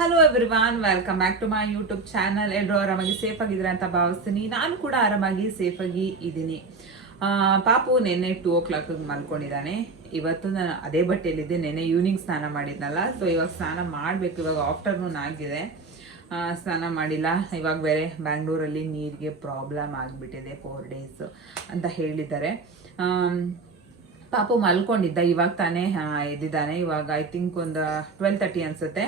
Hello everyone, welcome back to my YouTube channel. ಎಲ್ಲರೂ ಆರಾಮಾಗಿ safe ಆಗಿದ್ರೆ ಅಂತ ಭಾವಿಸ್ತೀನಿ. ನಾನು ಕೂಡ ಆರಾಮಾಗಿ ಸೇಫ್ ಆಗಿ ಇದ್ದೀನಿ. ಪಾಪು ನೆನ್ನೆ 2 o'clock ಮಲ್ಕೊಂಡಿದ್ದಾನೆ. ಇವತ್ತು ನಾನು ಅದೇ ಬಟ್ಟೆಯಲ್ಲಿದ್ದೆ. ನೆನ್ನೆ ಈವ್ನಿಂಗ್ ಸ್ನಾನ ಮಾಡಿದ್ನಲ್ಲ, ಸೊ ಇವಾಗ ಸ್ನಾನ ಮಾಡಬೇಕು. ಇವಾಗ ಆಫ್ಟರ್ನೂನ್ ಆಗಿದೆ, ಸ್ನಾನ ಮಾಡಿಲ್ಲ. ಇವಾಗ ಬೇರೆ ಬ್ಯಾಂಗ್ಳೂರಲ್ಲಿ ನೀರಿಗೆ ಪ್ರಾಬ್ಲಮ್ ಆಗಿಬಿಟ್ಟಿದೆ, 4 days ಅಂತ ಹೇಳಿದ್ದಾರೆ. ಪಾಪು ಮಲ್ಕೊಂಡಿದ್ದ, ಇವಾಗ ತಾನೇ ಎದ್ದಿದ್ದಾನೆ. ಇವಾಗ ಐ ಥಿಂಕ್ ಒಂದು 12:30 ಅನ್ಸುತ್ತೆ.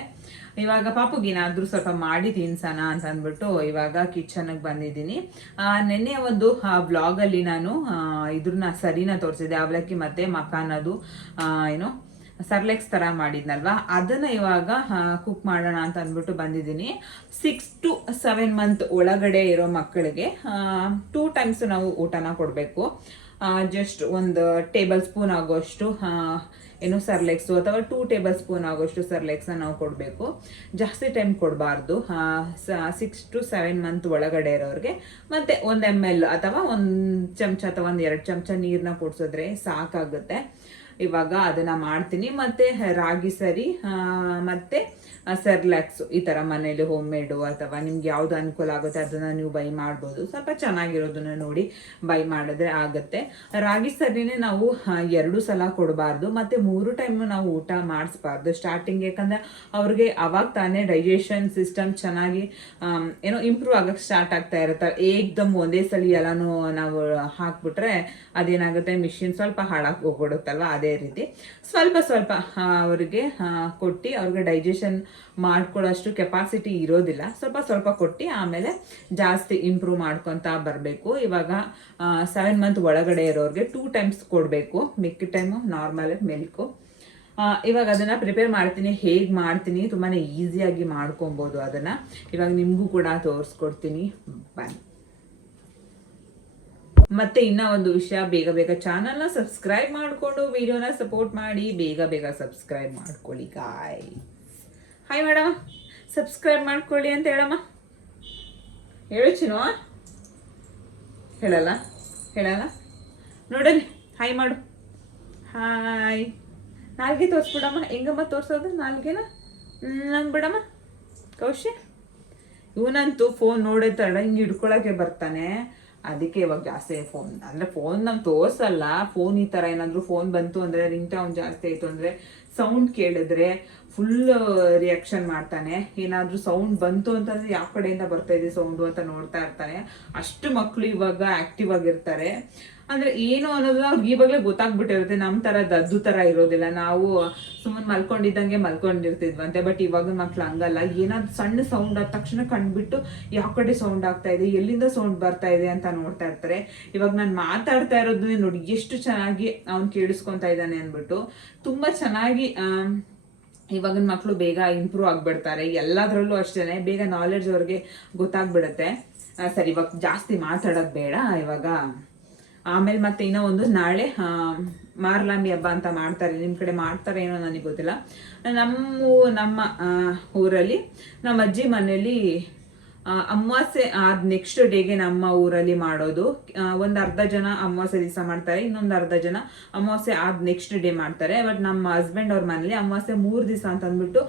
ಇವಾಗ ಪಾಪುಗೇನಾದ್ರೂ ಸ್ವಲ್ಪ ಮಾಡಿ ತಿನ್ಸೋಣ ಅಂತ ಅಂದ್ಬಿಟ್ಟು ಇವಾಗ ಕಿಚನ್ಗೆ ಬಂದಿದ್ದೀನಿ. ನಿನ್ನೆ ಒಂದು ಬ್ಲಾಗಲ್ಲಿ ನಾನು ಇದ್ರನ್ನ ಸರಿನ ತೋರಿಸಿದೆ, ಅವಲಕ್ಕಿ ಮತ್ತೆ ಮಕಾನದು ಏನು ಸರ್ಲೆಕ್ಸ್ ಥರ ಮಾಡಿದ್ನಲ್ವಾ, ಅದನ್ನು ಇವಾಗ ಕುಕ್ ಮಾಡೋಣ ಅಂತ ಅಂದ್ಬಿಟ್ಟು ಬಂದಿದ್ದೀನಿ. 6 to 7 month ಒಳಗಡೆ ಇರೋ ಮಕ್ಕಳಿಗೆ 2 times ನಾವು ಊಟನ ಕೊಡಬೇಕು. ಜಸ್ಟ್ 1 tablespoon ಆಗೋಷ್ಟು ಏನು ಸರ್ಲೆಕ್ಸು ಅಥವಾ 2 tablespoon ಆಗೋಷ್ಟು ಸರ್ಲೆಕ್ಸ್ನ ನಾವು ಕೊಡಬೇಕು. ಜಾಸ್ತಿ ಟೈಮ್ ಕೊಡಬಾರ್ದು. 6 to 7 month ಒಳಗಡೆ ಇರೋರಿಗೆ. ಮತ್ತು 1 ml ಅಥವಾ 1 ಚಮಚ ಅಥವಾ 2 ಚಮಚ ನೀರನ್ನ ಕುಡಿಸಿದ್ರೆ ಸಾಕಾಗುತ್ತೆ. ಇವಾಗ ಅದನ್ನು ಮಾಡ್ತೀನಿ. ಮತ್ತು ರಾಗಿ ಸರಿ ಮತ್ತು ಸೆರ್ಲ್ಯಾಕ್ಸು ಈ ಥರ ಮನೇಲಿ ಹೋಮ್ ಮೇಡು ಅಥವಾ ನಿಮ್ಗೆ ಯಾವುದು ಅನುಕೂಲ ಆಗುತ್ತೆ ಅದನ್ನು ನೀವು ಬೈ ಮಾಡ್ಬೋದು. ಸ್ವಲ್ಪ ಚೆನ್ನಾಗಿರೋದನ್ನ ನೋಡಿ ಬೈ ಮಾಡಿದ್ರೆ ಆಗುತ್ತೆ. ರಾಗಿ ಸರಿನೇ ನಾವು 2 ಸಲ ಕೊಡಬಾರ್ದು ಮತ್ತು 3 ಟೈಮ್ ನಾವು ಊಟ ಮಾಡಿಸ್ಬಾರ್ದು ಸ್ಟಾರ್ಟಿಂಗ್. ಯಾಕಂದರೆ ಅವ್ರಿಗೆ ಅವಾಗ ತಾನೇ ಡೈಜೆಷನ್ ಸಿಸ್ಟಮ್ ಚೆನ್ನಾಗಿ ಏನೋ ಇಂಪ್ರೂವ್ ಆಗೋಕ್ಕೆ ಸ್ಟಾರ್ಟ್ ಆಗ್ತಾ ಇರುತ್ತೆ. ಏಕ್ದಮ್ ಒಂದೇ ಸಲ ಎಲ್ಲನೂ ನಾವು ಹಾಕ್ಬಿಟ್ರೆ ಅದೇನಾಗುತ್ತೆ, ಮಿಷಿನ್ ಸ್ವಲ್ಪ ಹಾಳಾಗಿ ಹೋಗ್ಬಿಡುತ್ತಲ್ವ. ಅದೇ ರೀತಿ ಸ್ವಲ್ಪ ಸ್ವಲ್ಪ ಅವ್ರಿಗೆ ಕೊಟ್ಟು ಅವ್ರಿಗೆ ಡೈಜೆಷನ್ ಮಾಡ್ಕೊಳ್ಳೋಷ್ಟು ಕೆಪಾಸಿಟಿ ಇರೋದಿಲ್ಲ. ಸ್ವಲ್ಪ ಸ್ವಲ್ಪ ಕೊಟ್ಟು ಆಮೇಲೆ ಜಾಸ್ತಿ ಇಂಪ್ರೂವ್ ಮಾಡ್ಕೊತಾ ಬರಬೇಕು. ಇವಾಗ 7 month ಒಳಗಡೆ ಇರೋರಿಗೆ 2 times ಕೊಡಬೇಕು. ಮಿಕ್ಕಿ ಟೈಮು ನಾರ್ಮಲ್ ಮಿಲ್ಕು. ಇವಾಗ ಅದನ್ನು ಪ್ರಿಪೇರ್ ಮಾಡ್ತೀನಿ. ಹೇಗೆ ಮಾಡ್ತೀನಿ, ತುಂಬಾ ಈಸಿಯಾಗಿ ಮಾಡ್ಕೊಬೋದು ಅದನ್ನು. ಇವಾಗ ನಿಮಗೂ ಕೂಡ ತೋರಿಸ್ಕೊಡ್ತೀನಿ, ಬನ್ನಿ. ಮತ್ತೆ ಇನ್ನೂ ಒಂದು ವಿಷಯ, ಬೇಗ ಬೇಗ ಚಾನಲ್ನ ಸಬ್ಸ್ಕ್ರೈಬ್ ಮಾಡಿಕೊಂಡು ವಿಡಿಯೋನ ಸಪೋರ್ಟ್ ಮಾಡಿ. ಬೇಗ ಬೇಗ ಸಬ್ಸ್ಕ್ರೈಬ್ ಮಾಡ್ಕೊಳ್ಳಿ ಗಾಯ್. ಹಾಯ್ ಮೇಡಮ್, ಸಬ್ಸ್ಕ್ರೈಬ್ ಮಾಡ್ಕೊಳ್ಳಿ ಅಂತ ಹೇಳಮ್ಮ. ಹೇಳು ಚಿನ್ನು. ಹೇಳಲ್ಲ ನೋಡಲಿ. ಹಾಯ್ ಮಾಡು. ಹಾಯ್. ನಾಲ್ಗೆ ತೋರಿಸ್ಬಿಡಮ್ಮ. ಹೆಂಗಮ್ಮ ತೋರಿಸೋದು ನಾಲ್ಗೆನ? ನಂಗೆ ಬಿಡಮ್ಮ ಕೌಶಿ. ಇವನಂತೂ ಫೋನ್ ನೋಡೋ ತಡ ಹಿಂಗೆ ಹಿಡ್ಕೊಳಕ್ಕೆ ಬರ್ತಾನೆ. ಅದಕ್ಕೆ ಇವಾಗ ಜಾಸ್ತಿ ಫೋನ್ ನಾವು ತೋರಿಸಲ್ಲ. ಫೋನ್ ಈ ಥರ ಏನಾದರೂ ಫೋನ್ ಬಂತು ಅಂದರೆ, ರಿಂಗ್ ಟೌನ್ ಜಾಸ್ತಿ ಆಯಿತು ಅಂದರೆ, ಸೌಂಡ್ ಕೇಳಿದ್ರೆ ಫುಲ್ ರಿಯಾಕ್ಷನ್ ಮಾಡ್ತಾನೆ. ಏನಾದರೂ ಸೌಂಡ್ ಬಂತು ಅಂತಂದರೆ ಯಾವ ಕಡೆಯಿಂದ ಬರ್ತಾ ಇದೆ ಸೌಂಡು ಅಂತ ನೋಡ್ತಾ ಇರ್ತಾನೆ. ಅಷ್ಟು ಮಕ್ಕಳು ಇವಾಗ ಆ್ಯಕ್ಟಿವ್ ಆಗಿರ್ತಾರೆ. ಅಂದರೆ ಏನು ಅನ್ನೋದು ಅವ್ರಿಗೆ ಇವಾಗಲೇ ಗೊತ್ತಾಗ್ಬಿಟ್ಟಿರುತ್ತೆ. ನಮ್ಮ ಥರ ದದ್ದು ಥರ ಇರೋದಿಲ್ಲ. ನಾವು ಸುಮ್ಮನೆ ಮಲ್ಕೊಂಡಿದ್ದಂಗೆ ಮಲ್ಕೊಂಡಿರ್ತಿದ್ವಂತೆ. ಬಟ್ ಇವಾಗ ಮಕ್ಳು ಹಂಗಲ್ಲ. ಏನಾದ್ರು ಸಣ್ಣ ಸೌಂಡ್ ಆದ ತಕ್ಷಣ ಕಂಡುಬಿಟ್ಟು ಯಾವ ಕಡೆ ಸೌಂಡ್ ಆಗ್ತಾ ಇದೆ, ಎಲ್ಲಿಂದ ಸೌಂಡ್ ಬರ್ತಾ ಇದೆ ಅಂತ ನೋಡ್ತಾ ಇರ್ತಾರೆ. ಇವಾಗ ನಾನು ಮಾತಾಡ್ತಾ ಇರೋದನ್ನೇ ನೋಡಿ ಎಷ್ಟು ಚೆನ್ನಾಗಿ ಅವ್ನು ಕೇಳಿಸ್ಕೊತಾ ಇದ್ದಾನೆ ಅಂದ್ಬಿಟ್ಟು. ತುಂಬ ಚೆನ್ನಾಗಿ ಇವಾಗಿನ ಮಕ್ಕಳು ಬೇಗ ಇಂಪ್ರೂವ್ ಆಗಿಬಿಡ್ತಾರೆ. ಎಲ್ಲದರಲ್ಲೂ ಅಷ್ಟೇ ಬೇಗ ನಾಲೆಡ್ಜ್ ಅವ್ರಿಗೆ ಗೊತ್ತಾಗ್ಬಿಡುತ್ತೆ. ಸರಿ, ಇವಾಗ ಜಾಸ್ತಿ ಮಾತಾಡೋದು ಬೇಡ. ಇವಾಗ ಆಮೇಲೆ ಮತ್ತೆ ಇನ್ನೂ ಒಂದು, ನಾಳೆ ಮಾರ್ಲಾಂಬಿ ಹಬ್ಬ ಅಂತ ಮಾಡ್ತಾರೆ. ನಿಮ್ಮ ಕಡೆ ಮಾಡ್ತಾರೆ ಏನೋ ನನಗೆ ಗೊತ್ತಿಲ್ಲ. ನಮ್ಮ ಊರಲ್ಲಿ ನಮ್ಮ ಅಜ್ಜಿ ಮನೇಲಿ ಅಮಾವಾಸ್ಯೆ ಆದ ನೆಕ್ಸ್ಟ್ ಡೇಗೆ ನಮ್ಮ ಊರಲ್ಲಿ ಮಾಡೋದು. ಒಂದು ಅರ್ಧ ಜನ ಅಮಾವಾಸ್ಯೆ ದಿವಸ ಮಾಡ್ತಾರೆ, ಇನ್ನೊಂದು ಅರ್ಧ ಜನ ಅಮಾವಾಸ್ಯೆ ಆದ ನೆಕ್ಸ್ಟ್ ಡೇ ಮಾಡ್ತಾರೆ. ಬಟ್ ನಮ್ಮ ಹಸ್ಬೆಂಡ್ ಅವ್ರ ಮನೇಲಿ ಅಮಾವಾಸ್ಯೆ 3 ದಿವಸ ಅಂತ ಅಂದ್ಬಿಟ್ಟು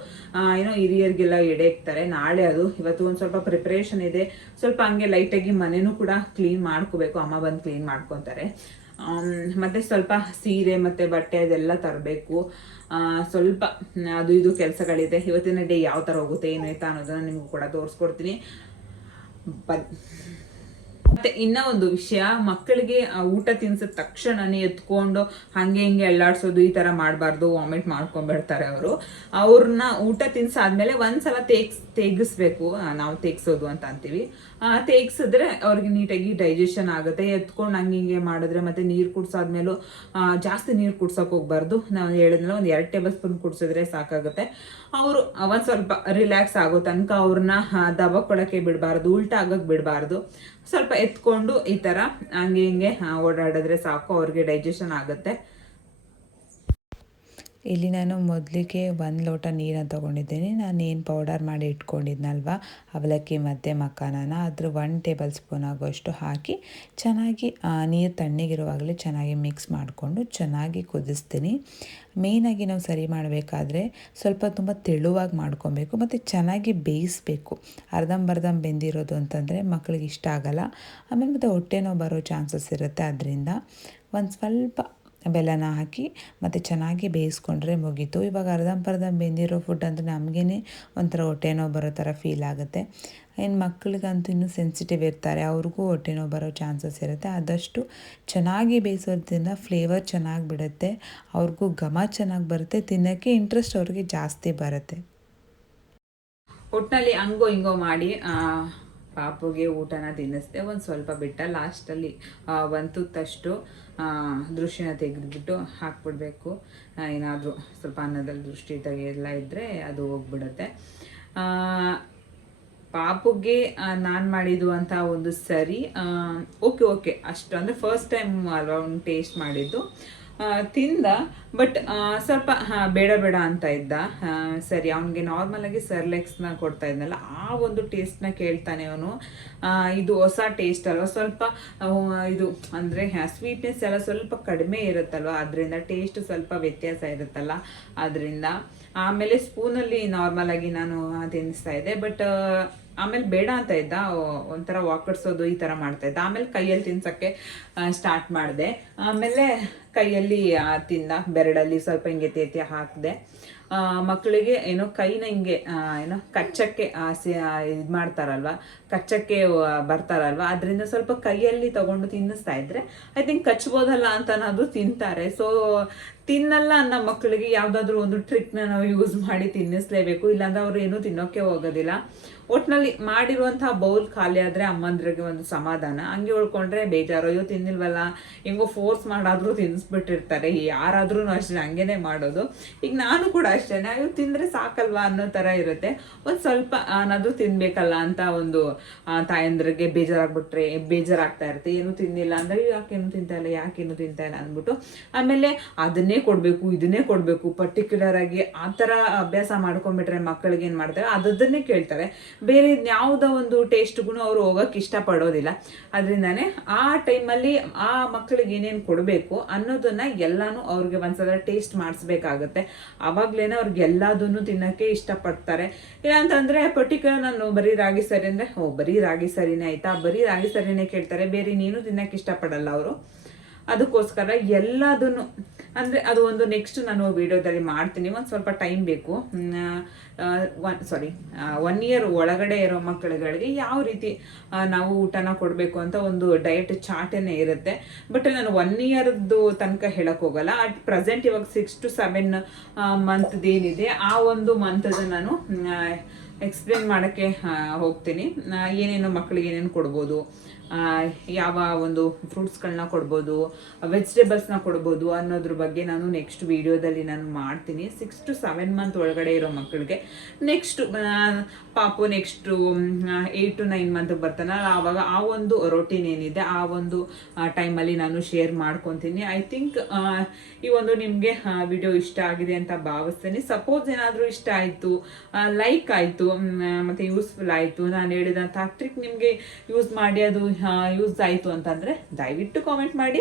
ಏನೋ ಹಿರಿಯರಿಗೆಲ್ಲ ಎಡೆ ಇಕ್ತಾರೆ. ನಾಳೆ ಅದು. ಇವತ್ತು ಒಂದು ಸ್ವಲ್ಪ ಪ್ರಿಪ್ರೇಷನ್ ಇದೆ. ಸ್ವಲ್ಪ ಹಂಗೆ ಲೈಟಾಗಿ ಮನೆಯೂ ಕೂಡ ಕ್ಲೀನ್ ಮಾಡ್ಕೋಬೇಕು. ಅಮ್ಮ ಬಂದು ಕ್ಲೀನ್ ಮಾಡ್ಕೊತಾರೆ. ಮತ್ತು ಸ್ವಲ್ಪ ಸೀರೆ ಮತ್ತು ಬಟ್ಟೆ ಅದೆಲ್ಲ ತರಬೇಕು. ಸ್ವಲ್ಪ ಅದು ಇದು ಕೆಲಸಗಳಿದೆ. ಇವತ್ತಿನ ಡೇ ಯಾವ ಥರ ಹೋಗುತ್ತೆ ಏನಾಯ್ತಾ ಅನ್ನೋದನ್ನು ನಿಮಗೂ ಕೂಡ ತೋರಿಸ್ಕೊಡ್ತೀನಿ. ಮತ್ತೆ ಇನ್ನೂ ಒಂದು ವಿಷಯ, ಮಕ್ಕಳಿಗೆ ಊಟ ತಿನ್ಸಿದ ತಕ್ಷಣನೇ ಎತ್ಕೊಂಡು ಹಾಗೆ ಹಿಂಗೆ ಅಲ್ಲಾಡ್ಸೋದು ಈ ಥರ ಮಾಡಬಾರ್ದು. ವಾಮಿಟ್ ಮಾಡ್ಕೊಂಡ್ಬಿಡ್ತಾರೆ ಅವರು. ಅವ್ರನ್ನ ಊಟ ತಿನ್ಸಾದ್ಮೇಲೆ ಒಂದ್ಸಲ ತೆಗಿಸ್ಬೇಕು. ನಾವು ತೆಗ್ಸೋದು ಅಂತ ಅಂತೀವಿ. ತೆಗ್ಸಿದ್ರೆ ಅವ್ರಿಗೆ ನೀಟಾಗಿ ಡೈಜೆಷನ್ ಆಗುತ್ತೆ. ಎತ್ಕೊಂಡು ಹಂಗೆ ಹಿಂಗೆ ಮಾಡಿದ್ರೆ, ಮತ್ತು ನೀರು ಕುಡ್ಸಾದ್ಮೇಲೂ ಜಾಸ್ತಿ ನೀರು ಕುಡ್ಸೋಕೆ ಹೋಗ್ಬಾರ್ದು. ನಾವು ಹೇಳಿದ್ಮೇಲೆ ಒಂದು 2 tablespoon ಕುಡಿಸಿದ್ರೆ ಸಾಕಾಗುತ್ತೆ. ಅವರು ಒಂದು ಸ್ವಲ್ಪ ರಿಲ್ಯಾಕ್ಸ್ ಆಗೋ ತನಕ ಅವ್ರನ್ನ ದಬಕ್ಕೊಳಕ್ಕೆ ಬಿಡಬಾರ್ದು, ಉಲ್ಟಾ ಆಗಕ್ಕೆ ಬಿಡಬಾರ್ದು. ಸ್ವಲ್ಪ ಎತ್ಕೊಂಡು ಈ ಥರ ಹಂಗೆ ಹಿಂಗೆ ಓಡಾಡಿದ್ರೆ ಸಾಕು, ಅವ್ರಿಗೆ ಡೈಜೆಷನ್ ಆಗುತ್ತೆ. ಇಲ್ಲಿ ನಾನು ಮೊದಲಿಗೆ 1 ಲೋಟ ನೀರನ್ನು ತೊಗೊಂಡಿದ್ದೀನಿ. ನಾನು ಏನು ಪೌಡರ್ ಮಾಡಿ ಇಟ್ಕೊಂಡಿದ್ನಲ್ವ ಅವಲಕ್ಕಿ ಮತ್ತು ಮಖಾನನ ಅದ್ರ 1 ಟೇಬಲ್ ಸ್ಪೂನ್ ಆಗೋಷ್ಟು ಹಾಕಿ ಚೆನ್ನಾಗಿ ನೀರು ತಣ್ಣಗಿರುವಾಗಲೇ ಚೆನ್ನಾಗಿ ಮಿಕ್ಸ್ ಮಾಡಿಕೊಂಡು ಚೆನ್ನಾಗಿ ಕುದಿಸ್ತೀನಿ. ಮೇಯ್ನಾಗಿ ನಾವು ಸರಿ ಮಾಡಬೇಕಾದ್ರೆ ಸ್ವಲ್ಪ ತುಂಬ ತೆಳುವಾಗಿ ಮಾಡ್ಕೊಬೇಕು ಮತ್ತು ಚೆನ್ನಾಗಿ ಬೇಯಿಸಬೇಕು. ಅರ್ಧಂಬರ್ಧ ಬೆಂದಿರೋದು ಅಂತಂದರೆ ಮಕ್ಕಳಿಗೆ ಇಷ್ಟ ಆಗಲ್ಲ. ಆಮೇಲೆ ಮತ್ತು ಹೊಟ್ಟೆ ನೋವು ಬರೋ ಚಾನ್ಸಸ್ ಇರುತ್ತೆ. ಅದರಿಂದ ಒಂದು ಸ್ವಲ್ಪ ಬೆಲ್ಲನ ಹಾಕಿ ಮತ್ತು ಚೆನ್ನಾಗಿ ಬೇಯಿಸ್ಕೊಂಡ್ರೆ ಮುಗೀತು. ಇವಾಗ ಅರ್ಧಂಬರ್ಧ ಬೆಂದಿರೋ ಫುಡ್ ಅಂದರೆ ನಮಗೇ ಒಂಥರ ಹೊಟ್ಟೆ ನೋವು ಬರೋ ಥರ ಫೀಲ್ ಆಗುತ್ತೆ. ಇನ್ನು ಮಕ್ಕಳಿಗಂತೂ ಇನ್ನೂ ಸೆನ್ಸಿಟಿವ್ ಇರ್ತಾರೆ, ಅವ್ರಿಗೂ ಹೊಟ್ಟೆ ನೋವು ಬರೋ ಚಾನ್ಸಸ್ ಇರುತ್ತೆ. ಆದಷ್ಟು ಚೆನ್ನಾಗಿ ಬೇಯಿಸೋದ್ರಿಂದ ಫ್ಲೇವರ್ ಚೆನ್ನಾಗಿ ಬಿಡುತ್ತೆ, ಅವ್ರಿಗೂ ಘಮ ಚೆನ್ನಾಗಿ ಬರುತ್ತೆ, ತಿನ್ನೋಕ್ಕೆ ಇಂಟ್ರೆಸ್ಟ್ ಅವ್ರಿಗೆ ಜಾಸ್ತಿ ಬರುತ್ತೆ. ಒಟ್ಟಿನಲ್ಲಿ ಹಂಗೋ ಹಿಂಗೋ ಮಾಡಿ ಪಾಪುಗೆ ಊಟನ ತಿನ್ನಿಸ್ದೆ. ಒಂದು ಸ್ವಲ್ಪ ಬಿಟ್ಟ ಲಾಸ್ಟಲ್ಲಿ ಒಂದು ತುತ್ತಷ್ಟು ದೃಷ್ಟಿನ ತೆಗೆದುಬಿಟ್ಟು ಹಾಕ್ಬಿಡ್ಬೇಕು. ಏನಾದರೂ ಸ್ವಲ್ಪ ಅನ್ನದಲ್ಲಿ ದೃಷ್ಟಿ ತೆಗೆಯೆಲ್ಲ ಇದ್ದರೆ ಅದು ಹೋಗ್ಬಿಡುತ್ತೆ. ಪಾಪುಗೆ ನಾನು ಮಾಡಿದ್ದು ಅಂತ ಒಂದು ಸರಿ ಓಕೆ ಅಷ್ಟು ಅಂದರೆ ಫಸ್ಟ್ ಟೈಮ್ ಅಲ್ವಾ ಒಂದು ಟೇಸ್ಟ್ ಮಾಡಿದ್ದು. ತಿಂದ, ಬಟ್ ಸ್ವಲ್ಪ ಬೇಡ ಅಂತ ಇದ್ದ. ಸರಿ, ಅವನಿಗೆ ನಾರ್ಮಲಾಗಿ ಸರ್ಲೆಕ್ಸ್ನ ಕೊಡ್ತಾ ಇದ್ನಲ್ಲ, ಆ ಒಂದು ಟೇಸ್ಟ್ನ ಕೇಳ್ತಾನೆ ಅವನು. ಇದು ಹೊಸ ಟೇಸ್ಟ್ ಅಲ್ವ, ಸ್ವಲ್ಪ ಇದು ಅಂದರೆ ಸ್ವೀಟ್ನೆಸ್ ಎಲ್ಲ ಸ್ವಲ್ಪ ಕಡಿಮೆ ಇರುತ್ತಲ್ವ, ಅದರಿಂದ ಟೇಸ್ಟ್ ಸ್ವಲ್ಪ ವ್ಯತ್ಯಾಸ ಇರುತ್ತಲ್ಲ, ಅದರಿಂದ. ಆಮೇಲೆ ಸ್ಪೂನಲ್ಲಿ ನಾರ್ಮಲಾಗಿ ನಾನು ತಿನ್ನಿಸ್ತಾ ಇದ್ದೆ, ಬಟ್ ಆಮೇಲೆ ಬೇಡ ಅಂತ ಇದ್ದ, ಒಂಥರ ವಾಕರ್ಸೋದು ಈ ಥರ ಮಾಡ್ತಾ ಇದ್ದ. ಆಮೇಲೆ ಕೈಯಲ್ಲಿ ತಿನ್ಸೋಕ್ಕೆ ಸ್ಟಾರ್ಟ್ ಮಾಡಿದೆ. ಆಮೇಲೆ ಕೈಯಲ್ಲಿ ತಿಂದ, ಬೆರಳಲ್ಲಿ ಸ್ವಲ್ಪ ಹಿಂಗೆ ತೇತಿ ಹಾಕಿದೆ. ಮಕ್ಕಳಿಗೆ ಏನೋ ಕೈನ ಹಿಂಗೆ ಏನೋ ಕಚ್ಚಕ್ಕೆ ಇದು ಮಾಡ್ತಾರಲ್ವ, ಕಚ್ಚಕ್ಕೆ ಬರ್ತಾರಲ್ವ, ಅದರಿಂದ ಸ್ವಲ್ಪ ಕೈಯಲ್ಲಿ ತಗೊಂಡು ತಿನ್ನಿಸ್ತಾ ಇದ್ರೆ ಐ ಥಿಂಕ್ ಕಚ್ಬೋದಲ್ಲ ಅಂತ ಅನ್ನೋದು ತಿಂತಾರೆ. ಸೊ ತಿನ್ನಲ್ಲ ಅನ್ನೋ ಮಕ್ಕಳಿಗೆ ಯಾವುದಾದ್ರೂ ಒಂದು ಟ್ರಿಕ್ನ ನಾವು ಯೂಸ್ ಮಾಡಿ ತಿನ್ನಿಸ್ಲೇಬೇಕು, ಇಲ್ಲಾಂದ್ರೆ ಅವ್ರು ಏನೂ ತಿನ್ನೋಕ್ಕೆ ಹೋಗೋದಿಲ್ಲ. ಒಟ್ಟಿನಲ್ಲಿ ಮಾಡಿರುವಂತಹ ಬೌಲ್ ಖಾಲಿ ಆದರೆ ಅಮ್ಮಂದ್ರಿಗೆ ಒಂದು ಸಮಾಧಾನ. ಹಂಗೆ ಉಳ್ಕೊಂಡ್ರೆ ಬೇಜಾರು, ಅಯ್ಯೋ ತಿನ್ನಿಲ್ವಲ್ಲ, ಹೆಂಗೋ ಫೋರ್ಸ್ ಮಾಡಾದರೂ ತಿನ್ನಿಸ್ಬಿಟ್ಟಿರ್ತಾರೆ. ಯಾರಾದ್ರೂ ಅಷ್ಟೇ ಹಂಗೇನೆ ಮಾಡೋದು. ಈಗ ನಾನು ಕೂಡ ಅಷ್ಟೇ, ಅಯ್ಯೋ ತಿಂದರೆ ಸಾಕಲ್ವಾ ಅನ್ನೋ ಥರ ಇರುತ್ತೆ. ಒಂದು ಸ್ವಲ್ಪ ಏನಾದರೂ ತಿನ್ಬೇಕಲ್ಲ ಅಂತ ಒಂದು ತಾಯಂದ್ರಿಗೆ ಬೇಜಾರಾಗ್ತಾ ಇರುತ್ತೆ. ಏನು ತಿನ್ನಿಲ್ಲ ಅಂದರೆ ಯಾಕೇನು ತಿಂತಾ ಇಲ್ಲ ಅಂದ್ಬಿಟ್ಟು ಆಮೇಲೆ ಅದನ್ನೇ ಕೊಡಬೇಕು ಇದನ್ನೇ ಕೊಡಬೇಕು ಪರ್ಟಿಕ್ಯುಲರ್ ಆಗಿ ಆ ಥರ ಅಭ್ಯಾಸ ಮಾಡ್ಕೊಂಡ್ಬಿಟ್ರೆ ಮಕ್ಕಳಿಗೆ ಏನು ಮಾಡ್ತಾರೆ ಅದನ್ನೇ ಕೇಳ್ತಾರೆ. ಬೇರೆ ಯಾವುದೋ ಒಂದು ಟೇಸ್ಟ್ಗೂ ಅವರು ಹೋಗೋಕ್ಕೆ ಇಷ್ಟಪಡೋದಿಲ್ಲ. ಅದರಿಂದಾನೇ ಆ ಟೈಮಲ್ಲಿ ಆ ಮಕ್ಕಳಿಗೆ ಏನೇನು ಕೊಡಬೇಕು ಅನ್ನೋದನ್ನ ಎಲ್ಲಾನು ಅವ್ರಿಗೆ ಒಂದ್ಸಲ ಟೇಸ್ಟ್ ಮಾಡಿಸ್ಬೇಕಾಗತ್ತೆ. ಆವಾಗ್ಲೇನೆ ಅವ್ರಿಗೆ ಎಲ್ಲದನ್ನು ತಿನ್ನೋಕ್ಕೆ ಇಷ್ಟಪಡ್ತಾರೆ. ಇಲ್ಲಾಂತಂದ್ರೆ ಪರ್ಟಿಕ್ಯುಲರ್ ನಾನು ಬರೀ ರಾಗಿ ಸರಿ ಅಂದರೆ ಬರೀ ರಾಗಿ ಸರಿನೇ ಆಯ್ತಾ, ಬರೀ ರಾಗಿ ಸರಿನೇ ಕೇಳ್ತಾರೆ, ಬೇರೆ ಇನ್ನೇನು ತಿನ್ನೋಕ್ಕೆ ಇಷ್ಟಪಡಲ್ಲ ಅವರು. ಅದಕ್ಕೋಸ್ಕರ ಎಲ್ಲದನ್ನು ಅಂದರೆ ಅದು ಒಂದು ನೆಕ್ಸ್ಟ್ ನಾನು ವಿಡಿಯೋದಲ್ಲಿ ಮಾಡ್ತೀನಿ. ಒಂದು ಸ್ವಲ್ಪ ಟೈಮ್ ಬೇಕು. 1 ಇಯರ್ ಒಳಗಡೆ ಇರೋ ಮಕ್ಕಳುಗಳಿಗೆ ಯಾವ ರೀತಿ ನಾವು ಊಟನ ಕೊಡಬೇಕು ಅಂತ ಒಂದು ಡಯಟ್ ಚಾರ್ಟೇನೆ ಇರುತ್ತೆ. ಬಟ್ ನಾನು 1 ಇಯರ್ದು ತನಕ ಹೇಳಕ್ಕೆ ಹೋಗಲ್ಲ. ಅಟ್ ಪ್ರೆಸೆಂಟ್ ಇವಾಗ 6 to 7 ಮಂತ್ದು ಏನಿದೆ ಆ ಒಂದು ಮಂತದ ನಾನು ಎಕ್ಸ್ಪ್ಲೇನ್ ಮಾಡೋಕ್ಕೆ ಹೋಗ್ತೀನಿ. ಏನೇನು ಮಕ್ಕಳಿಗೆ ಏನೇನು ಕೊಡ್ಬೋದು, ಯಾವ ಒಂದು ಫ್ರೂಟ್ಸ್ಗಳನ್ನ ಕೊಡ್ಬೋದು, ವೆಜಿಟೇಬಲ್ಸ್ನ ಕೊಡ್ಬೋದು ಅನ್ನೋದ್ರ ಬಗ್ಗೆ ನಾನು ನೆಕ್ಸ್ಟ್ ವಿಡಿಯೋದಲ್ಲಿ ನಾನು ಮಾಡ್ತೀನಿ. 6 to 7 ಮಂತ್ ಒಳಗಡೆ ಇರೋ ಮಕ್ಕಳಿಗೆ. ನೆಕ್ಸ್ಟು ಪಾಪು ನೆಕ್ಸ್ಟು 8 to 9 ಮಂತ್ಗೆ ಬರ್ತಾನಲ್ಲ, ಆವಾಗ ಆ ಒಂದು ರೊಟೀನ್ ಏನಿದೆ ಆ ಒಂದು ಟೈಮಲ್ಲಿ ನಾನು ಶೇರ್ ಮಾಡ್ಕೊತೀನಿ. ಐ ಥಿಂಕ್ ಈ ಒಂದು ನಿಮಗೆ ವಿಡಿಯೋ ಇಷ್ಟ ಆಗಿದೆ ಅಂತ ಭಾವಿಸ್ತೀನಿ. ಸಪೋಸ್ ಏನಾದರೂ ಇಷ್ಟ ಆಯಿತು, ಲೈಕ್ ಆಯಿತು, ಮತ್ತು ಯೂಸ್ಫುಲ್ ಆಯಿತು, ನಾನು ಹೇಳಿದಂಥ ಟ್ರಿಕ್ ನಿಮಗೆ ಯೂಸ್ ಮಾಡಿ ಅದು ಯೂಸ್ ಆಯಿತು ಅಂತಂದರೆ ದಯವಿಟ್ಟು ಕಾಮೆಂಟ್ ಮಾಡಿ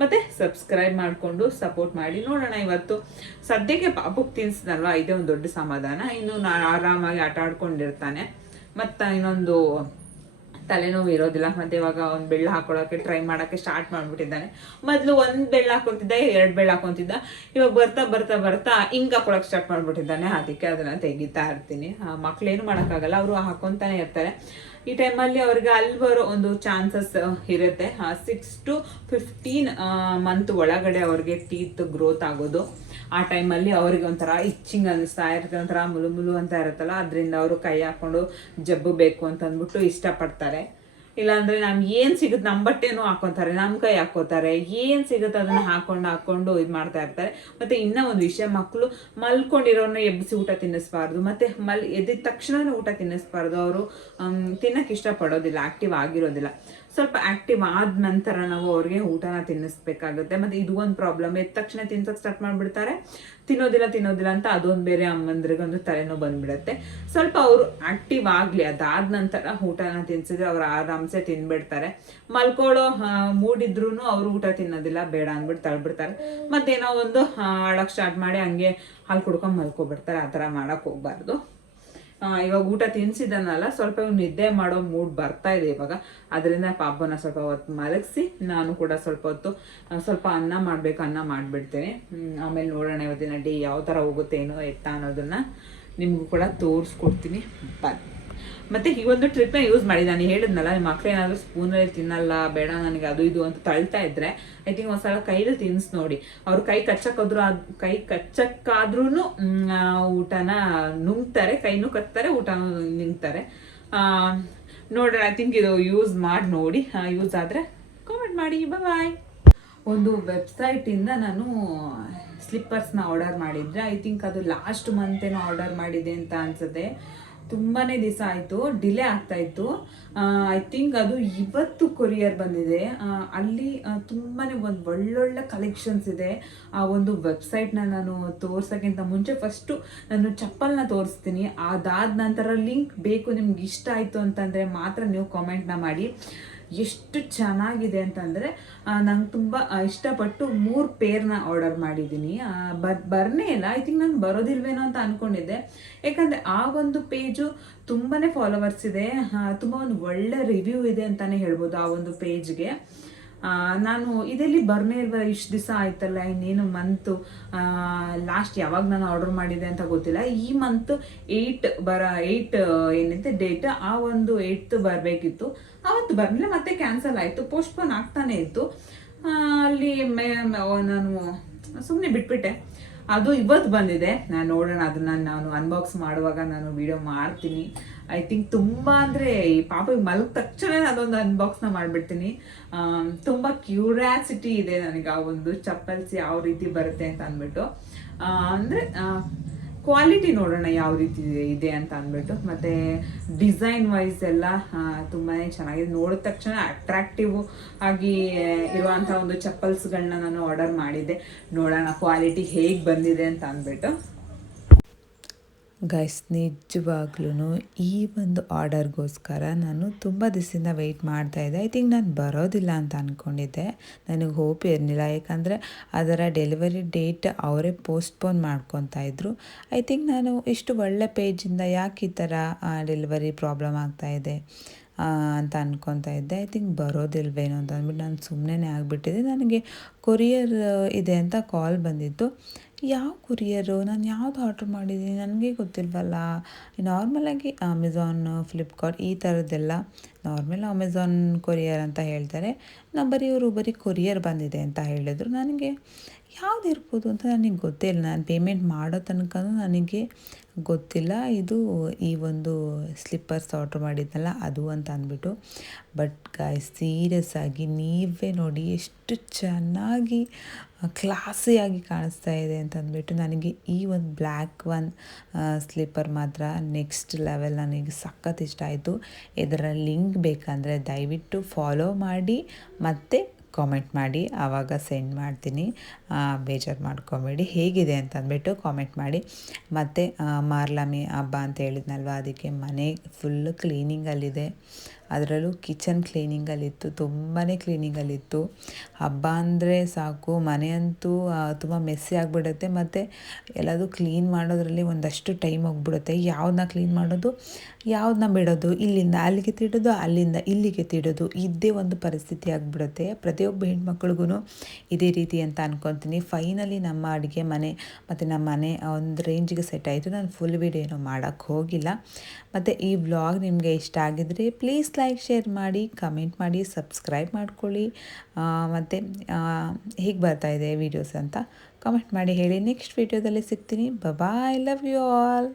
ಮತ್ತು ಸಬ್ಸ್ಕ್ರೈಬ್ ಮಾಡಿಕೊಂಡು ಸಪೋರ್ಟ್ ಮಾಡಿ. ನೋಡೋಣ, ಇವತ್ತು ಸದ್ಯಕ್ಕೆ ಪಾಪುಗೆ ತಿನ್ನಿಸ್ದಲ್ವ, ಇದೇ ಒಂದು ದೊಡ್ಡ ಸಮಾಧಾನ. ಇನ್ನು ನಾನು ಆರಾಮಾಗಿ ಆಟ ಆಡ್ಕೊಂಡಿರ್ತಾನೆ, ಮತ್ತು ಇನ್ನೊಂದು ತಲೆನೋವು ಇರೋದಿಲ್ಲ. ಮತ್ತು ಇವಾಗ ಒಂದು ಬೆಳ್ಳ ಹಾಕೊಳ್ಳೋಕ್ಕೆ ಟ್ರೈ ಮಾಡೋಕ್ಕೆ ಸ್ಟಾರ್ಟ್ ಮಾಡಿಬಿಟ್ಟಿದ್ದಾನೆ. ಮೊದಲು 1 ಬೆಳ್ಳ ಹಾಕೊತಿದ್ದ, 2 ಬೆಳ್ಳ ಹಾಕೊತಿದ್ದ, ಇವಾಗ ಬರ್ತಾ ಹಿಂಗೆ ಹಾಕೊಳ್ಳೋಕೆ ಸ್ಟಾರ್ಟ್ ಮಾಡಿಬಿಟ್ಟಿದ್ದಾನೆ. ಅದಕ್ಕೆ ಅದನ್ನು ತೆಗಿತಾ ಇರ್ತೀನಿ. ಮಕ್ಕಳೇನು ಮಾಡೋಕ್ಕಾಗಲ್ಲ, ಅವರು ಹಾಕೊತಾನೆ ಇರ್ತಾರೆ. ಈ ಟೈಮಲ್ಲಿ ಅವ್ರಿಗೆ ಅಲ್ಲಿ ಬರೋ ಒಂದು ಚಾನ್ಸಸ್ ಇರುತ್ತೆ. 6 to 15 ಮಂತ್ ಒಳಗಡೆ ಅವ್ರಿಗೆ ಟೀತ್ ಗ್ರೋತ್ ಆಗೋದು. ಆ ಟೈಮಲ್ಲಿ ಅವ್ರಿಗೆ ಒಂಥರ ಇಚ್ಚಿಂಗ್ ಅನ್ನಿಸ್ತಾ ಇರುತ್ತೆ, ಒಂಥರ ಮುಲು ಅಂತ ಇರುತ್ತಲ್ಲ, ಅದರಿಂದ ಅವರು ಕೈ ಹಾಕ್ಕೊಂಡು ಜಬ್ಬು ಬೇಕು ಅಂತ ಅಂದ್ಬಿಟ್ಟು ಇಷ್ಟಪಡ್ತಾರೆ. ಇಲ್ಲಾಂದರೆ ನಮ್ಗೆ ಏನು ಸಿಗುತ್ತೆ, ನಮ್ಮ ಬಟ್ಟೆನೂ ಹಾಕೋತಾರೆ, ನಮ್ಮ ಕೈ ಹಾಕೋತಾರೆ, ಏನು ಸಿಗುತ್ತೆ ಅದನ್ನು ಹಾಕೊಂಡು ಇದು ಮಾಡ್ತಾ ಇರ್ತಾರೆ. ಮತ್ತು ಇನ್ನೂ ಒಂದು ವಿಷಯ, ಮಕ್ಕಳು ಮಲ್ಕೊಂಡಿರೋನ್ನ ಎಬ್ಬಿಸಿ ಊಟ ತಿನ್ನಿಸ್ಬಾರ್ದು, ಮತ್ತು ಎದ್ದಿದ ತಕ್ಷಣವೇ ಊಟ ತಿನ್ನಿಸ್ಬಾರ್ದು. ಅವರು ತಿನ್ನೋಕ್ಕೆ ಇಷ್ಟಪಡೋದಿಲ್ಲ, ಆ್ಯಕ್ಟಿವ್ ಆಗಿರೋದಿಲ್ಲ. ಸ್ವಲ್ಪ ಆಕ್ಟಿವ್ ಆದ ನಂತರ ನಾವು ಅವ್ರಿಗೆ ಊಟನ ತಿನ್ನಿಸ್ಬೇಕಾಗುತ್ತೆ. ಮತ್ತು ಇದು ಒಂದು ಪ್ರಾಬ್ಲಮ್, ಎದ್ದ ತಕ್ಷಣ ತಿನ್ಸೋಕೆ ಸ್ಟಾರ್ಟ್ ಮಾಡಿಬಿಡ್ತಾರೆ, ತಿನ್ನೋದಿಲ್ಲ ಅಂತ ಅದೊಂದು ಬೇರೆ ಅಮ್ಮಂದ್ರಿಗೆ ಒಂದು ತಲೆನೋವು ಬಂದ್ಬಿಡುತ್ತೆ. ಸ್ವಲ್ಪ ಅವರು ಆಕ್ಟಿವ್ ಆಗಲಿ, ಅದಾದ ನಂತರ ಊಟನ ತಿನ್ಸಿದ್ರೆ ಅವ್ರು ಆರಾಮ್ಸೆ ತಿನ್ಬಿಡ್ತಾರೆ. ಮಲ್ಕೊಳ್ಳೋ ಮೂಡಿದ್ರು ಅವರು ಊಟ ತಿನ್ನೋದಿಲ್ಲ, ಬೇಡ ಅಂದ್ಬಿಟ್ಟು ತಳ್ಬಿಡ್ತಾರೆ. ಮತ್ತೇನೋ ಒಂದು ಅಳಕ್ಕೆ ಸ್ಟಾರ್ಟ್ ಮಾಡಿ ಹಂಗೆ ಹಾಲು ಕುಡ್ಕೊಂಡು ಮಲ್ಕೊಬಿಡ್ತಾರೆ. ಆ ಥರ ಮಾಡೋಕ್ಕೆ ಹೋಗ್ಬಾರ್ದು. ಇವಾಗ ಊಟ ತಿನ್ಸಿದನಲ್ಲ, ಸ್ವಲ್ಪ ನಿದ್ದೆ ಮಾಡೋ ಮೂಡ್ ಬರ್ತಾ ಇದೆ ಇವಾಗ. ಅದರಿಂದ ಪಾಪನ ಸ್ವಲ್ಪ ಹೊತ್ತು ಮಲಗಿಸಿ ನಾನು ಕೂಡ ಸ್ವಲ್ಪ ಹೊತ್ತು ಸ್ವಲ್ಪ ಅನ್ನ ಮಾಡಿಬಿಡ್ತೇನೆ. ಆಮೇಲೆ ನೋಡೋಣ ಇವತ್ತಿನ ಡೇ ಯಾವ ಥರ ಹೋಗುತ್ತೆ ಏನೋ ಎತ್ತ ಅನ್ನೋದನ್ನು ನಿಮಗೂ ಕೂಡ ತೋರಿಸ್ಕೊಡ್ತೀನಿ. ಮತ್ತು ಈ ಒಂದು ಟ್ರಿಪ್ನ ಯೂಸ್ ಮಾಡಿ, ನಾನು ಹೇಳಿದ್ನಲ್ಲ, ನಿಮ್ಮ ಮಕ್ಳು ಏನಾದರೂ ಸ್ಪೂನಲ್ಲಿ ತಿನ್ನಲ್ಲ, ಬೇಡ ನನಗೆ ಅದು ಇದು ಅಂತ ತಳ್ತಾ ಇದ್ರೆ ಐ ಥಿಂಕ್ ಒಂದ್ಸಲ ಕೈಯಲ್ಲಿ ತಿನ್ನಿಸಿ ನೋಡಿ. ಅವ್ರು ಕೈ ಕಚ್ಚಕ್ಕಾದ್ರೂ ಊಟನ ನುಂಗ್ತಾರೆ, ಕೈನೂ ಕಚ್ತಾರೆ, ಊಟನೂ ನುಂಗ್ತಾರೆ. ನೋಡ್ರಿ, ಐ ಥಿಂಕ್ ಇದು ಯೂಸ್ ಮಾಡಿ ನೋಡಿ. ಯೂಸ್ ಆದರೆ ಕಾಮೆಂಟ್ ಮಾಡಿ. ಬಾಯ್. ಒಂದು ವೆಬ್ಸೈಟಿಂದ ನಾನು ಸ್ಲಿಪ್ಪರ್ಸ್ನ ಆರ್ಡರ್ ಮಾಡಿದ್ರೆ, ಐ ಥಿಂಕ್ ಅದು ಲಾಸ್ಟ್ ಮಂತೇನೋ ಆರ್ಡರ್ ಮಾಡಿದೆ ಅಂತ ಅನ್ಸುತ್ತೆ. ತುಂಬಾ ದಿವಸ ಆಯಿತು, ಡಿಲೇ ಆಗ್ತಾಯಿತ್ತು. ಐ ಥಿಂಕ್ ಅದು ಇವತ್ತು ಕೊರಿಯರ್ ಬಂದಿದೆ. ಅಲ್ಲಿ ತುಂಬಾ ಒಂದು ಒಳ್ಳೊಳ್ಳೆ ಕಲೆಕ್ಷನ್ಸ್ ಇದೆ. ಆ ಒಂದು ವೆಬ್ಸೈಟ್ನ ನಾನು ತೋರ್ಸೋಕ್ಕಿಂತ ಮುಂಚೆ ಫಸ್ಟು ನಾನು ಚಪ್ಪಲ್ನ ತೋರಿಸ್ತೀನಿ. ಅದಾದ ನಂತರ ಲಿಂಕ್ ಬೇಕು, ನಿಮ್ಗೆ ಇಷ್ಟ ಆಯಿತು ಅಂತಂದರೆ ಮಾತ್ರ ನೀವು ಕಾಮೆಂಟ್ನ ಮಾಡಿ. ಎಷ್ಟು ಚೆನ್ನಾಗಿದೆ ಅಂತಂದರೆ ನಂಗೆ ತುಂಬ ಇಷ್ಟಪಟ್ಟು 3 ಪೇರ್ನ ಆರ್ಡರ್ ಮಾಡಿದ್ದೀನಿ. ಬರ್ನೇ ಇಲ್ಲ, ಐ ಥಿಂಕ್ ನಾನು ಬರೋದಿಲ್ವೇನೋ ಅಂತ ಅಂದ್ಕೊಂಡಿದ್ದೆ. ಯಾಕಂದರೆ ಆ ಒಂದು ಪೇಜು ತುಂಬಾ ಫಾಲೋವರ್ಸ್ ಇದೆ, ತುಂಬ ಒಂದು ಒಳ್ಳೆ ರಿವ್ಯೂ ಇದೆ ಅಂತಲೇ ಹೇಳ್ಬೋದು ಆ ಒಂದು ಪೇಜ್ಗೆ. ನಾನು ಇದೆಲ್ಲಿ ಬರ್ನೇ ಇಲ್ವಲ್ಲ, ಇಷ್ಟು ದಿವಸ ಆಯ್ತಲ್ಲ, ಇನ್ನೇನು ಮಂತು ಲಾಸ್ಟ್ ಯಾವಾಗ ನಾನು ಆರ್ಡರ್ ಮಾಡಿದೆ ಅಂತ ಗೊತ್ತಿಲ್ಲ. ಈ ಮಂತ್ 8 ಏನಿದೆ ಡೇಟ್, ಆ ಒಂದು 8th ಬರಬೇಕಿತ್ತು. ಅವತ್ತು ಬರಲಿಲ್ಲ, ಮತ್ತೆ ಕ್ಯಾನ್ಸಲ್ ಆಯಿತು, ಪೋಸ್ಟ್ಪೋನ್ ಆಗ್ತಾನೆ ಇತ್ತು. ಅಲ್ಲಿ ನಾನು ಸುಮ್ಮನೆ ಬಿಟ್ಬಿಟ್ಟೆ. ಅದು ಇವತ್ತು ಬಂದಿದೆ. ನಾನು ನೋಡೋಣ, ಅದನ್ನು ನಾನು ಅನ್ಬಾಕ್ಸ್ ಮಾಡುವಾಗ ನಾನು ವಿಡಿಯೋ ಮಾಡ್ತೀನಿ. ಐ ಥಿಂಕ್ ತುಂಬ ಅಂದರೆ ಈ ಪಾಪಿಗೆ ಮಲಗಿದ ತಕ್ಷಣ ಅದೊಂದು ಅನ್ಬಾಕ್ಸ್ನ ಮಾಡಿಬಿಡ್ತೀನಿ. ತುಂಬ ಕ್ಯೂರಿಯಾಸಿಟಿ ಇದೆ ನನಗೆ ಆ ಒಂದು ಚಪ್ಪಲ್ಸ್ ಯಾವ ರೀತಿ ಬರುತ್ತೆ ಅಂತ ಅಂದ್ಬಿಟ್ಟು. ಅಂದರೆ ಕ್ವಾಲಿಟಿ ನೋಡೋಣ ಯಾವ ರೀತಿ ಇದೆ ಅಂತ ಅಂದ್ಬಿಟ್ಟು. ಮತ್ತು ಡಿಸೈನ್ ವೈಸ್ ಎಲ್ಲ ತುಂಬಾ ಚೆನ್ನಾಗಿದೆ. ನೋಡಿದ ತಕ್ಷಣ ಅಟ್ರಾಕ್ಟಿವ್ ಆಗಿ ಇರುವಂಥ ಒಂದು ಚಪ್ಪಲ್ಸ್ಗಳನ್ನ ನಾನು ಆರ್ಡರ್ ಮಾಡಿದ್ದೆ. ನೋಡೋಣ ಕ್ವಾಲಿಟಿ ಹೇಗೆ ಬಂದಿದೆ ಅಂತ ಅಂದ್ಬಿಟ್ಟು. ಗೈಸ್, ನಿಜವಾಗ್ಲೂ ಈ ಒಂದು ಆರ್ಡರ್ಗೋಸ್ಕರ ನಾನು ತುಂಬ ದಿವಸದಿಂದ ವೆಯ್ಟ್ ಮಾಡ್ತಾಯಿದ್ದೆ. ಐ ಥಿಂಕ್ ನಾನು ಬರೋದಿಲ್ಲ ಅಂತ ಅಂದ್ಕೊಂಡಿದ್ದೆ, ನನಗೆ ಹೋಪ್ ಇರಲಿಲ್ಲ. ಯಾಕಂದರೆ ಅದರ ಡೆಲಿವರಿ ಡೇಟ್ ಅವರೇ ಪೋಸ್ಟ್ಪೋನ್ ಮಾಡ್ಕೊತಾ ಇದ್ರು. ಐ ಥಿಂಕ್ ನಾನು ಇಷ್ಟು ಒಳ್ಳೆ ಪೇಜಿಂದ ಯಾಕೆ ಈ ಥರ ಡೆಲಿವರಿ ಪ್ರಾಬ್ಲಮ್ ಆಗ್ತಾಯಿದೆ ಅಂತ ಅಂದ್ಕೊತಾ ಇದ್ದೆ. ಐ ಥಿಂಕ್ ಬರೋದಿಲ್ವೇನೋ ಅಂತ ಅಂದ್ಬಿಟ್ಟು ನಾನು ಸುಮ್ಮನೆ ಆಗಿಬಿಟ್ಟಿದ್ದೆ. ನನಗೆ ಕೊರಿಯರ್ ಇದೆ ಅಂತ ಕಾಲ್ ಬಂದಿತ್ತು. ಯಾವ ಕೊರಿಯರು, ನಾನು ಯಾವುದು ಆರ್ಡ್ರ್ ಮಾಡಿದ್ದೀನಿ ನನಗೆ ಗೊತ್ತಿಲ್ವಲ್ಲ. ನಾರ್ಮಲಾಗಿ ಅಮೆಝಾನ್, ಫ್ಲಿಪ್ಕಾರ್ಟ್ ಈ ಥರದ್ದೆಲ್ಲ ನಾರ್ಮಲ್ ಅಮೆಝಾನ್ ಕೊರಿಯರ್ ಅಂತ ಹೇಳ್ತಾರೆ. ಇವರು ಬರೀ ಕೊರಿಯರ್ ಬಂದಿದೆ ಅಂತ ಹೇಳಿದರು. ನನಗೆ ಯಾವ್ದು ಇರ್ಬೋದು ಅಂತ ನನಗೆ ಗೊತ್ತೇ ಇಲ್ಲ. ನಾನು ಪೇಮೆಂಟ್ ಮಾಡೋ ತನಕ ನನಗೆ ಗೊತ್ತಿಲ್ಲ ಇದು ಈ ಒಂದು ಸ್ಲಿಪ್ಪರ್ಸ್ ಆರ್ಡ್ರ್ ಮಾಡಿದ್ನಲ್ಲ ಅದು ಅಂತ ಅಂದ್ಬಿಟ್ಟು. ಬಟ್ ಗಾಯ್ಸ್, ಸೀರಿಯಸ್ ಆಗಿ ನೀವೇ ನೋಡಿ ಎಷ್ಟು ಚೆನ್ನಾಗಿ ಕ್ಲಾಸಿಯಾಗಿ ಕಾಣಿಸ್ತಾ ಇದೆ ಅಂತ ಅಂದ್ಬಿಟ್ಟು. ನನಗೆ ಈ ಒಂದು ಬ್ಲ್ಯಾಕ್ ಸ್ಲಿಪ್ಪರ್ ಮಾತ್ರ ನೆಕ್ಸ್ಟ್ ಲೆವೆಲ್, ನನಗೆ ಸಖತ್ ಇಷ್ಟ ಆಯಿತು. ಇದರ ಲಿಂಕ್ ಬೇಕಂದರೆ ದಯವಿಟ್ಟು ಫಾಲೋ ಮಾಡಿ ಮತ್ತು ಕಾಮೆಂಟ್ ಮಾಡಿ, ಆವಾಗ ಸೆಂಡ್ ಮಾಡ್ತೀನಿ. ಬೇಜಾರು ಮಾಡ್ಕೊಬೇಡಿ, ಹೇಗಿದೆ ಅಂತ ಅಂದ್ಬಿಟ್ಟು ಕಾಮೆಂಟ್ ಮಾಡಿ. ಮತ್ತು ಮಾರ್ಲಮಿ ಹಬ್ಬ ಅಂತ ಹೇಳಿದ್ನಲ್ವ, ಅದಕ್ಕೆ ಮನೆ ಫುಲ್ಲು ಕ್ಲೀನಿಂಗಲ್ಲಿದೆ. ಅದರಲ್ಲೂ ಕಿಚನ್ ಕ್ಲೀನಿಂಗಲ್ಲಿತ್ತು, ತುಂಬಾ ಕ್ಲೀನಿಂಗಲ್ಲಿತ್ತು. ಹಬ್ಬ ಅಂದರೆ ಸಾಕು, ಮನೆಯಂತೂ ತುಂಬ ಮೆಸ್ಸಿ ಆಗಿಬಿಡುತ್ತೆ. ಮತ್ತು ಎಲ್ಲದೂ ಕ್ಲೀನ್ ಮಾಡೋದ್ರಲ್ಲಿ ಒಂದಷ್ಟು ಟೈಮ್ ಹೋಗ್ಬಿಡುತ್ತೆ. ಯಾವ್ದನ್ನ ಕ್ಲೀನ್ ಮಾಡೋದು, ಯಾವ್ದನ್ನ ಬಿಡೋದು, ಇಲ್ಲಿಂದ ಅಲ್ಲಿಗೆ ತಿಡೋದು, ಅಲ್ಲಿಂದ ಇಲ್ಲಿಗೆ ತಿಡೋದು, ಇದೇ ಒಂದು ಪರಿಸ್ಥಿತಿ ಆಗಿಬಿಡುತ್ತೆ. ಪ್ರತಿಯೊಬ್ಬ ಹೆಣ್ಮಕ್ಳಿಗೂ ಇದೇ ರೀತಿ ಅಂತ ಅನ್ಕೊತೀನಿ. ಫೈನಲಿ ನಮ್ಮ ಅಡುಗೆ ಮನೆ ಮತ್ತು ನಮ್ಮ ಮನೆ ಒಂದು ರೇಂಜಿಗೆ ಸೆಟ್ ಆಯಿತು. ನಾನು ಫುಲ್ ವೀಡಿಯೋ ಏನೋ ಮಾಡೋಕ್ಕೆ ಹೋಗಿಲ್ಲ. ಮತ್ತು ಈ ವ್ಲಾಗ್ ನಿಮಗೆ ಇಷ್ಟ ಆಗಿದರೆ ಪ್ಲೀಸ್ ಲೈಕ್, ಶೇರ್ ಮಾಡಿ, ಕಮೆಂಟ್ ಮಾಡಿ, ಸಬ್ಸ್ಕ್ರೈಬ್ ಮಾಡ್ಕೊಳ್ಳಿ. ಮತ್ತು ಹೇಗೆ ಬರ್ತಾಯಿದೆ ವೀಡಿಯೋಸ್ ಅಂತ ಕಮೆಂಟ್ ಮಾಡಿ ಹೇಳಿ. ನೆಕ್ಸ್ಟ್ ವೀಡಿಯೋದಲ್ಲಿ ಸಿಗ್ತೀನಿ. ಬಾಯ್, ಲವ್ ಯು ಆಲ್.